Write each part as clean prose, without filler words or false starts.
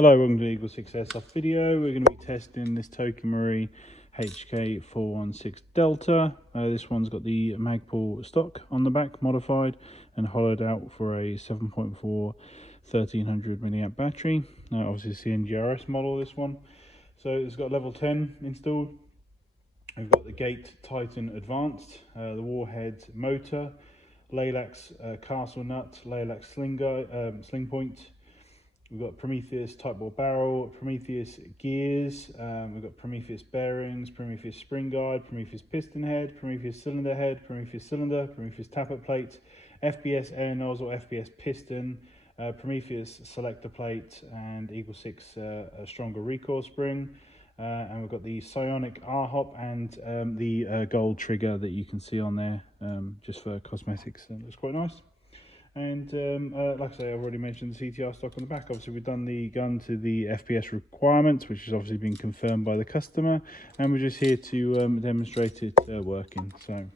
Hello, welcome to the EagleSix Airsoft video. We're going to be testing this Tokyo HK416 Delta. This one's got the Magpul stock on the back, modified and hollowed out for a 7.4 1300 milliamp battery. Obviously it's the NGRS model, this one. So it's got level 10 installed. We've got the Gate Titan Advanced, the Warhead motor, Laylax Castle Nut, Laylax Sling point. We've got Prometheus Tightbore barrel, Prometheus Gears, we've got Prometheus Bearings, Prometheus spring guide, Prometheus piston head, Prometheus cylinder head, Prometheus cylinder, Prometheus Tappet plate, FPS Air Nozzle, FPS Piston, Prometheus selector plate, and EagleSix a stronger recoil spring. And we've got the Psionic Rhop and the gold trigger that you can see on there, just for cosmetics. It looks quite nice. And like I say, I've already mentioned the CTR stock on the back. Obviously, we've done the gun to the FPS requirements, which has obviously been confirmed by the customer. And we're just here to demonstrate it working. So.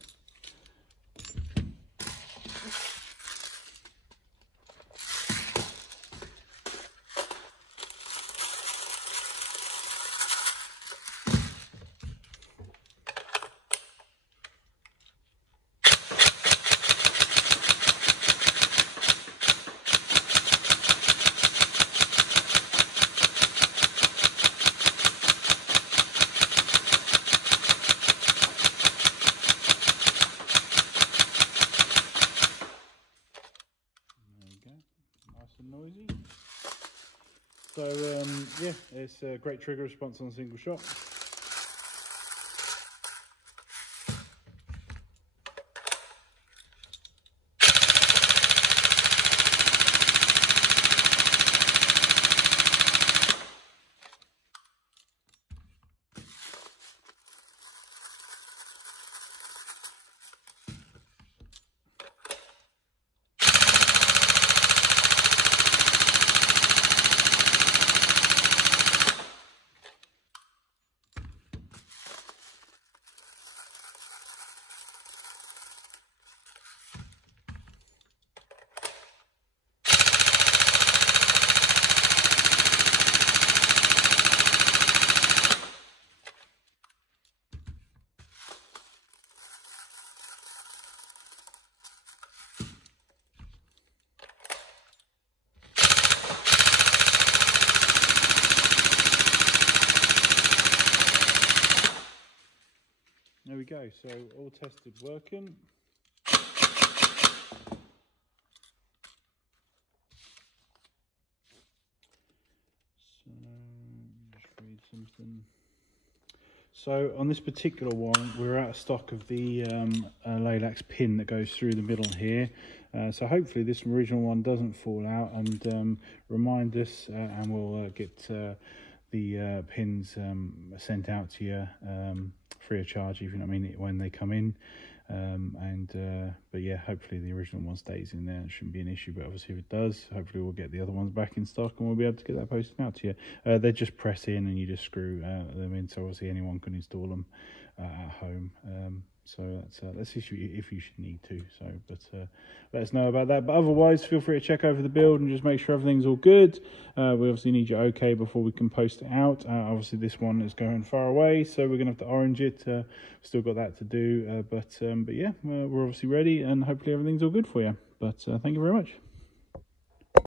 Noisy. So yeah, it's a great trigger response on a single shot. There we go, so all tested working. So just read something. So on this particular one, we're out of stock of the Laylax pin that goes through the middle here. So hopefully this original one doesn't fall out and remind us, and we'll get the pins sent out to you free of charge, if you know what I mean, when they come in. But yeah, hopefully the original one stays in there. It shouldn't be an issue, but obviously if it does, hopefully we'll get the other ones back in stock and we'll be able to get that posted out to you. They just press in and you just screw them in, so obviously anyone can install them at home. So that's if you should need to. So, but let us know about that. But otherwise, feel free to check over the build and just make sure everything's all good. We obviously need your OK before we can post it out. Obviously, this one is going far away, so we're going to have to orange it. Still got that to do, but yeah, we're obviously ready, and hopefully everything's all good for you. But thank you very much.